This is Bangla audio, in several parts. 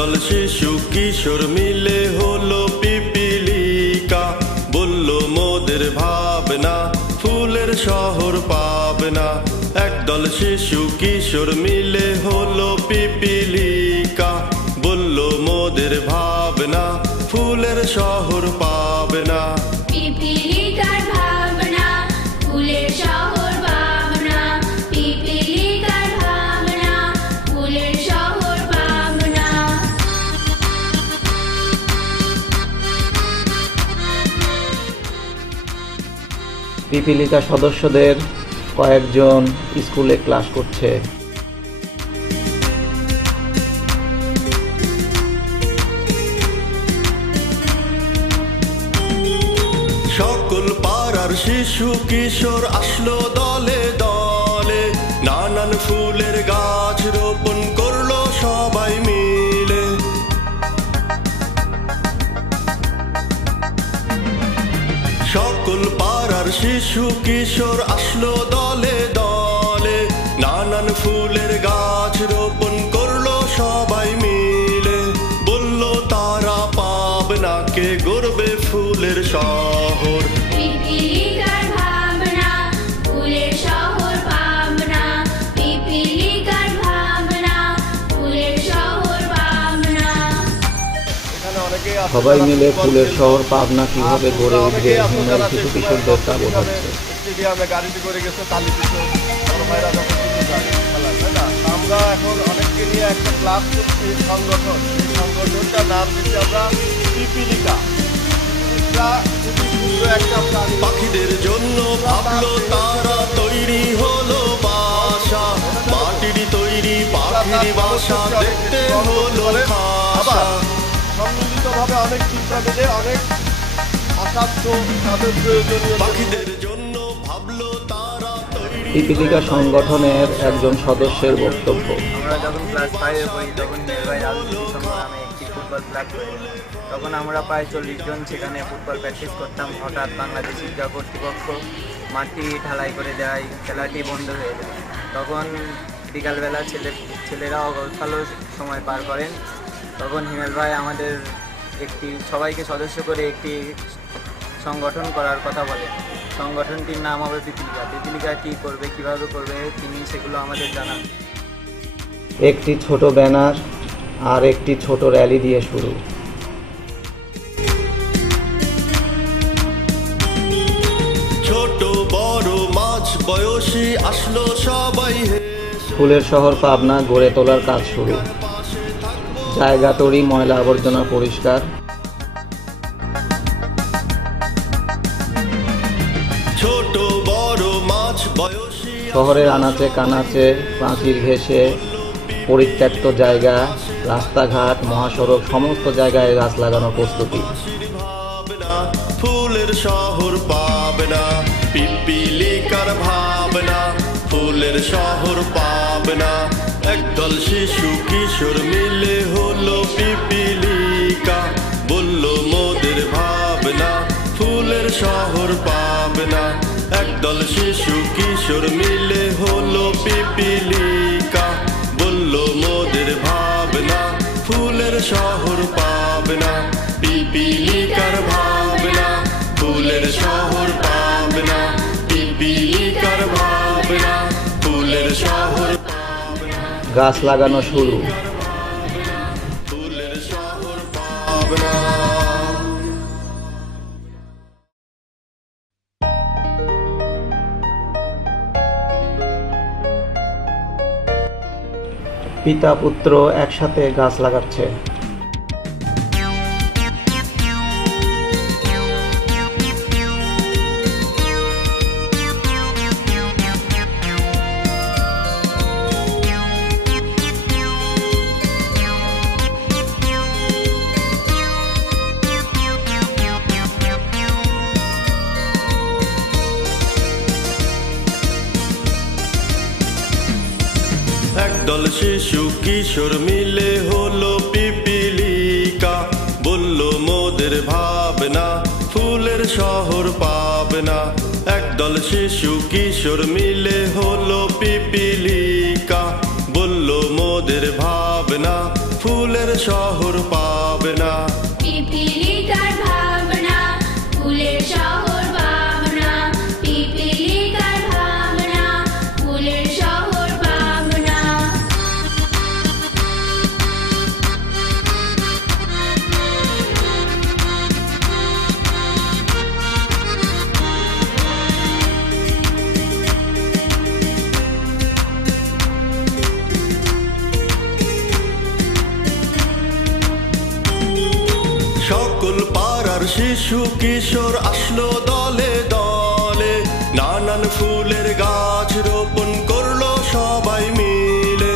একদল শিশু কিশোর মিলে হলো পিপিলিকা, বলল মোদের ভাবনা ফুলের শহর পাবে না। একদল শিশু কিশোর মিলে হলো পিপিলিকা, বলল মোদের ভাবনা ফুলের শহর পাবে না। পিপিলিকার ভাবনা ফুলের শহর পাবে না, পিপিলিকার ভাবনা ফুলের শহর পাবে না। পিপিলিকা সদস্যদের কয়েকজন স্কুলে ক্লাস করছে। সকল পাড়ার শিশু কিশোর আসলো দলে দলে, নানান ফুলের গাছ রোপণ করলো সবাই মিলে। সকল পাড়ার শিশু কিশোর আসলো দলে দলে, নানান ফুলের গাছ রোপণ করলো সবাই মিলে। বলল তারা পাবনাকে গড়বে ফুলের শহর। পিপিলিকার ভাবনা ফুলের শহর পাবে না, পিপিলিকার ভাবনা ফুলের শহর পাবে না। সবাই মিলে ফুলের শহর পাবনা কিভাবে গড়ে উঠবে হিমেল শিশু কিশোরদের তা বোঝাচ্ছে। স্টেডিয়ামে গাড়িতে করে গেছে আমরা এখন অনেককে নিয়ে একটা ক্লাস করছি সংগঠন, এই সংগঠনটার নাম দিচ্ছি আমরা পিপিলিকা। পাখিদের জন্য ভাবলো তারা, তৈরি হলো বাসা, মাটির তৈরি পাখির বাসা দেখতে হলো খাসা। সম্মিলিতভাবে অনেক চিন্তা মিলে অনেক অসাধ্য তাদের প্রয়োজনীয় পাখিদের জন্য ভাবলো তারা। পিপিলিকা সংগঠনের একজন সদস্যের বক্তব্য। আমরা যখন ক্লাস 5-এ পড়ি তখন নির্বাহী রাজনীতি নামে একটি ফুটবল ক্লাব করি। তখন আমরা প্রায় 40 জন সেখানে ফুটবল প্র্যাকটিস করতাম। হঠাৎ বাংলাদেশ শিক্ষা কর্তৃপক্ষ মাটি ঢালাই করে দেয়, খেলাটি বন্ধ হয়ে যায়। তখন বিকালবেলা ছেলেরা ভালো সময় পার করেন। তখন হিমেল ভাই আমাদের সবাইকে সদস্য করে একটি সংগঠন করার কথা বলেন। সংগঠনটির নাম হবে পিপিলিকা। পিপিলিকা কী করবে, কীভাবে করবে, তিনি সেগুলো আমাদের জানান। একটি ছোট ব্যানার আর একটি ছোট র্যালি দিয়ে শুরু। ছোট বড় মাঝ বয়সী আসলো সবাই, ফুলের শহর পাবনা গড়ে তোলার কাজ শুরু। জায়গা তৈরি, ময়লা আবর্জনা পরিষ্কার। ছোট বড় মাঝ বয়সী শহরের আনাচে কানাচে, প্রাচীর ঘেঁষে, পরিত্যক্ত জায়গা, রাস্তাঘাট, মহাসড়ক সমস্ত জায়গায় গাছ লাগানোর প্রস্তুতি। ফুলের শহর পাবে না, পিপিলিকার ভাবনা ফুলের শহর পাবে না। একদল শিশু কিশোর মিলে হলো পিপিলিকা, বলল মোদের ভাবনা ফুলের শহর পাবে না। একদল শিশু কিশোর মিলে হলো পিপিলিকা, বলল মোদের ভাবনা ফুলের শহর পাবে না। পিপিলিকার ভাবনা ফুলের শহর পাবে না, পিপিলিকার ভাবনা ফুলের শহর পাবে না। গাছ লাগানো শুরু। ফুলের শহর পাবে না। পিতা পুত্র একসাথে গাছ লাগাচ্ছে। একদল শিশু কিশোর মিলে হলো পিপিলিকা, বলল মোদের ভাবনা ফুলের শহর পাবে না। একদল শিশু কিশোর মিলে হলো পিপিলিকা, বলল মোদের ভাবনা ফুলের শহর পাবে না। পিপিলিকার ভাবনা ফুলের শহর পাবনা, পিপিলিকার ভাবনা ফুলের শহর পাবনা। সকল পাড়ার শিশু কিশোর আসলো দলে দলে, নানান ফুলের গাছ রোপণ করলো সবাই মিলে।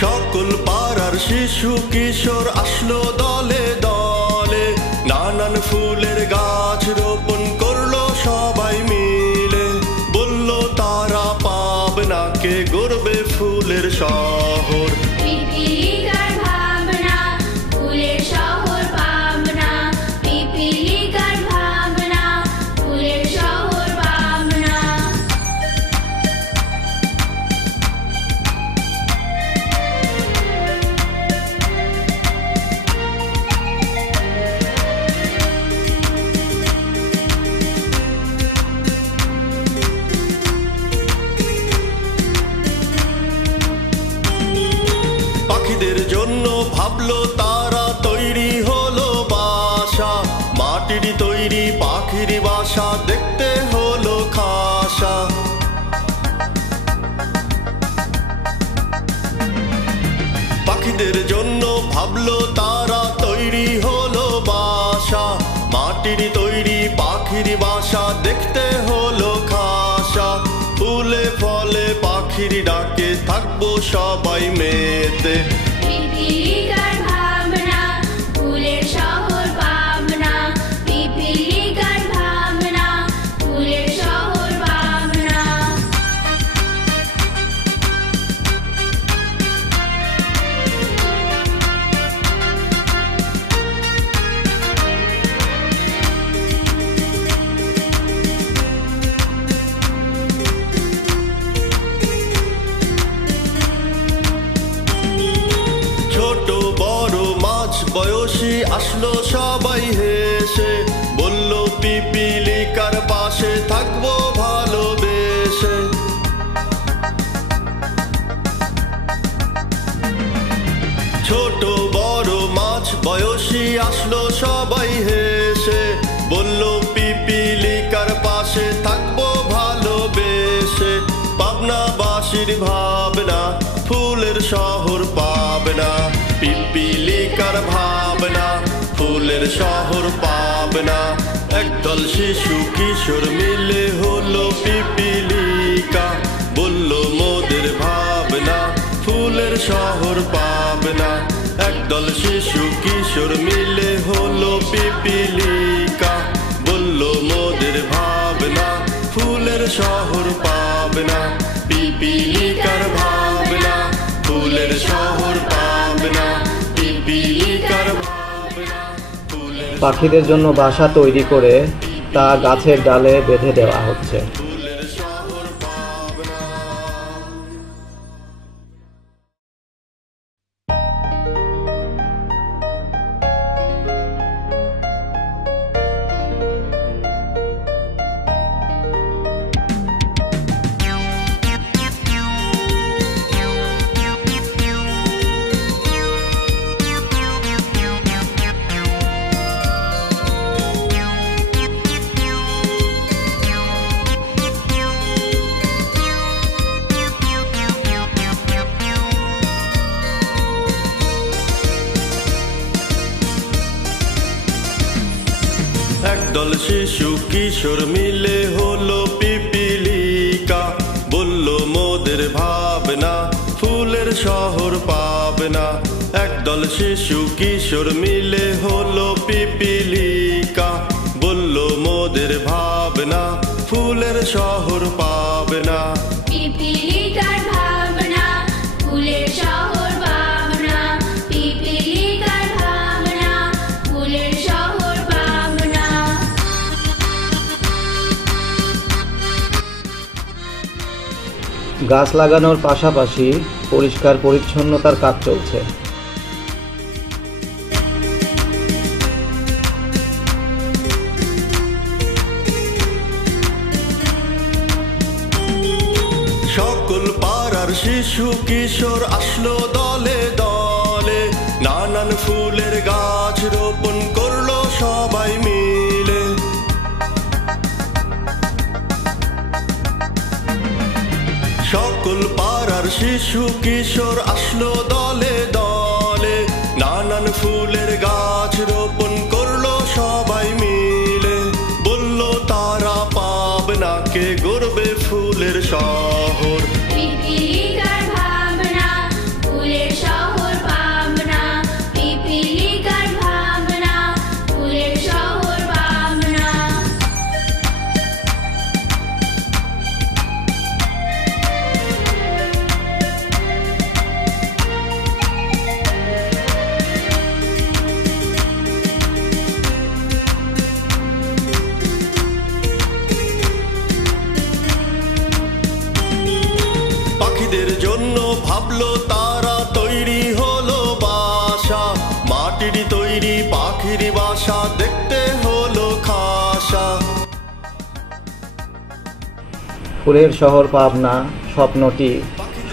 সকল পাড়ার শিশু কিশোর আসলো দলে দলে, নানান ফুলের গাছ রোপণ করলো সবাই মিলে। বলল তারা পাবনাকে গড়বে ফুলের শহর। পিপিলিকার ভাবনা ফুলের শহর পাবনা, পিপিলিকার ভাবনা ফুলের শহর পাবনা। পাখিদের জন্য ভাবলো তারা, তৈরি হলো বাসা, মাটির তৈরি পাখির বাসা, দেখতে হলো খাসা। পাখিদের জন্য ভাবলো তারা, তৈরি হলো বাসা, মাটির তৈরি পাখির বাসা, দেখতে হলো খাসা। ফুলে ফলে পাখির ডাকে থাকবো সবাই মেতে। পিপিলিকার ভাবনা ফুলের শহর পাবনা, পিপিলিকার ভাবনা ফুলের শহর পাবনা। ছোট বড় মাঝ বয়সী আসলো সবাই হেসে, বলল পিপিলিকার পাশে থাকবো ভালোবেসে। ছোট বড় মাঝ বয়সী আসলো সবাই হেসে, বলল পিপিলিকার পাশে থাকবো ভালোবেসে। পাবনাবাসীর ভাবনা ফুলের শহর পাবনা, পিপিলিকার ভাবনা ফুলের শহর পাবনা। একদল শিশু কিশোর মিলে হলো পিপিলিকা, বলল মোদের ভাবনা ফুলের শহর পাবনা। একদল শিশু কিশোর মিলে হলো পিপিলিকা, বলল মোদের ভাবনা ফুলের শহর পাবনা, পিপিলিকার ভাবনা ফুলের শহর পাবনা, পিপিলিকার ভাবনা ফুলের। পাখিদের জন্য বাসা তৈরি করে তা গাছের ডালে বেঁধে দেওয়া হচ্ছে। ফুলের শহর পাবনা। একদল শিশু কিশোর মিলে হলো পিপিলিকা, বলল মোদের ভাবনা ফুলের শহর পাবনা। একদল শিশু কিশোর মিলে হলো পিপিলিকা, বলল মোদের ভাবনা ফুলের শহর পাবনা। পিপিলিকার ভাবনা ফুলের শহর পাবনা, পিপিলিকার ভাবনা ফুলের শহর পাবনা। গাছ লাগানোর পাশাপাশি পরিষ্কার পরিচ্ছন্নতার কাজ চলছে। সকল পাড়ার শিশু কিশোর আসলো দলে দলে, নানান ফুলের গাছ রোপণ করলো সবাই মিলে। সকল পাড়ার শিশু কিশোর আসলো দলে দলে, নানান ফুলের গাছ রোপণ করলো সবাই মিলে। বলল তারা পাবনাকে গড়বে ফুলের শহর। পিপিলিকার ভাবনা, ফুলের শহর পাবনা। পিপিলিকার ভাবনা, ফুলের শহর পাবনা। পাখিদের জন্য ভাবলো তারা, তৈরি হলো বাসা। মাটির তৈরি পাখির বাসা দেখতে হলো খাসা। ফুলের শহর পাবনা স্বপ্নটি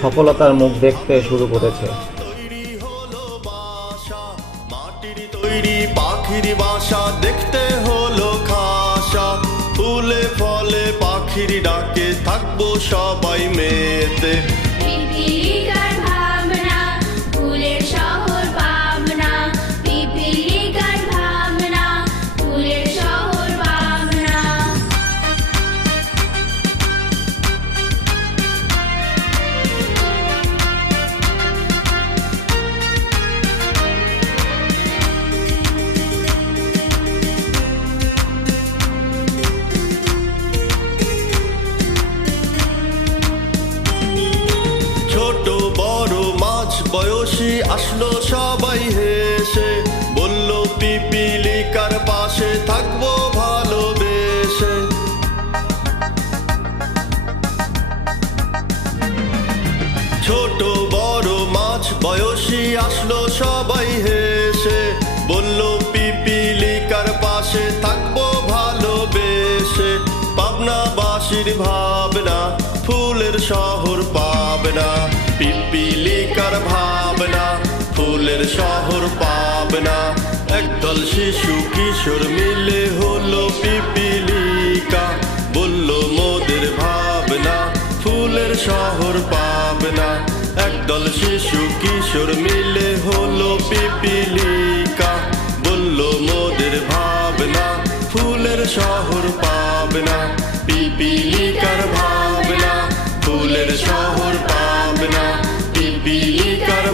সফলতার মুখ দেখতে শুরু করেছে। তৈরি হলো বাসা, মাটির তৈরি পাখির বাসা দেখতে হলো খাসা। ফুলে ফলে পাখির ডাকে থাকবো সবাই মেতে। পিপিলিকার ভাবনা, ফুলের শহর পাবনা। পিপিলিকার ভাবনা, ফুলের শহর পাবনা। ছোট বড় মাঝ বয়সী আসলো সবাই হেসে, বলল পিপিলিকার পাশে থাকবো ভালোবেসে। ছোট বড় মাঝ বয়সী আসলো সবাই হেসে, বলল পিপিলিকার পাশে থাকবো ভালোবেসে। পাবনাবাসীর ভাবনা, ফুলের শহর পাবনা। পিপিলিকার ভাবনা, ফুলের শহর পাবনা। একদল শিশু কিশোর মিলে হলো পিপিলিকা, বলল মোদের ভাবনা, ফুলের শহর পাবনা। একদল শিশু কিশোর মিলে হলো পিপিলিকা, বলল মোদের ভাবনা, ফুলের শহর পাবনা। পিপিলিকার ভাবনা, ফুলের শহর পাবনা। পিপিলিকার